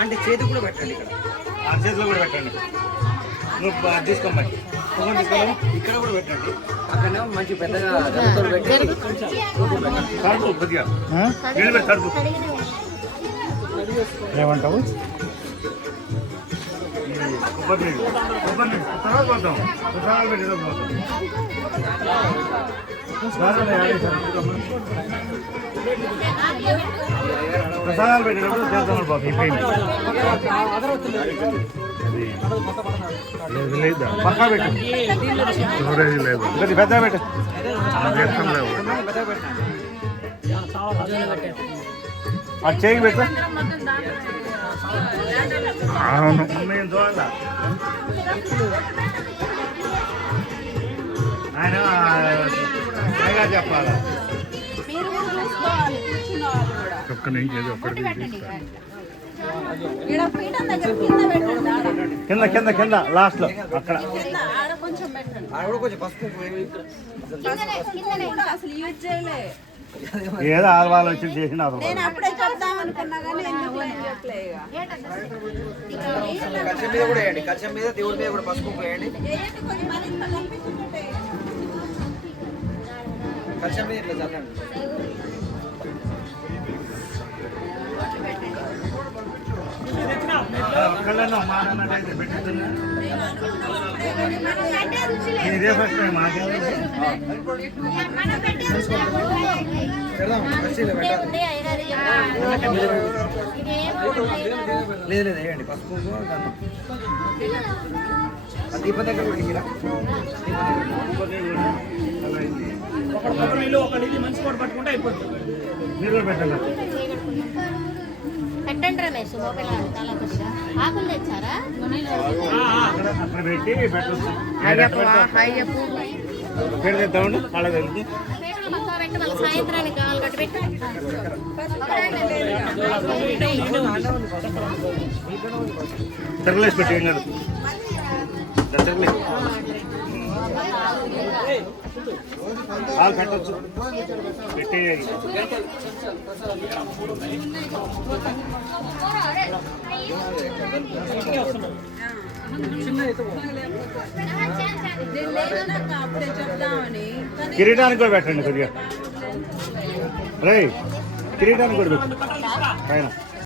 అంటే చేతి కూడా పెట్టండి, ఇక్కడ చేతిలో కూడా పెట్టండి. నువ్వు తీసుకోమ్మా, ఇక్కడ కూడా పెట్టండి. అక్కడ మంచి పెద్దగా తడుపు కొద్దిగా తడుపు. ఏమంటావు? తర్వాత పోతాం, ప్రసాదాలు పెట్టేటప్పుడు చేద్దాం పోతాం. లేదా పక్కా పెట్టు, లేదు ఇది పెద్ద పెట్టు. అది చేయి పెట్టు. అవును మేము చూడాల. ఆయన చెప్పాలా ఒక్క నుంచి ఒక్కటి కింద కింద కింద లాస్ట్ లో అక్కడ ఏదో ఆడవాళ్ళు వచ్చి చేసిన కచ్చం మీద కూడా వేయండి, కచ్చం మీద దేవుడి మీద కూడా పసుపు వేయండి. కచ్చం మీద ఇట్లా చల్లండి. ఇదే ఫస్ట్ టైం లేదు లేదు వేయండి పసుపు. దీపం దగ్గర కూడా పెట్టండి రమేష్. ఆకులు తెచ్చారా? సాయంత్రానికి కాలు కట్టి పెట్టి తెరలేసి పెట్టి ఏం కాదు. కాలు పెట్టచ్చు, పెట్టేయాలి. కిరీటానికి కూడా పెట్టండి కొద్దిగా. రే కిరీటానికి కూడా పెట్టండి పైన.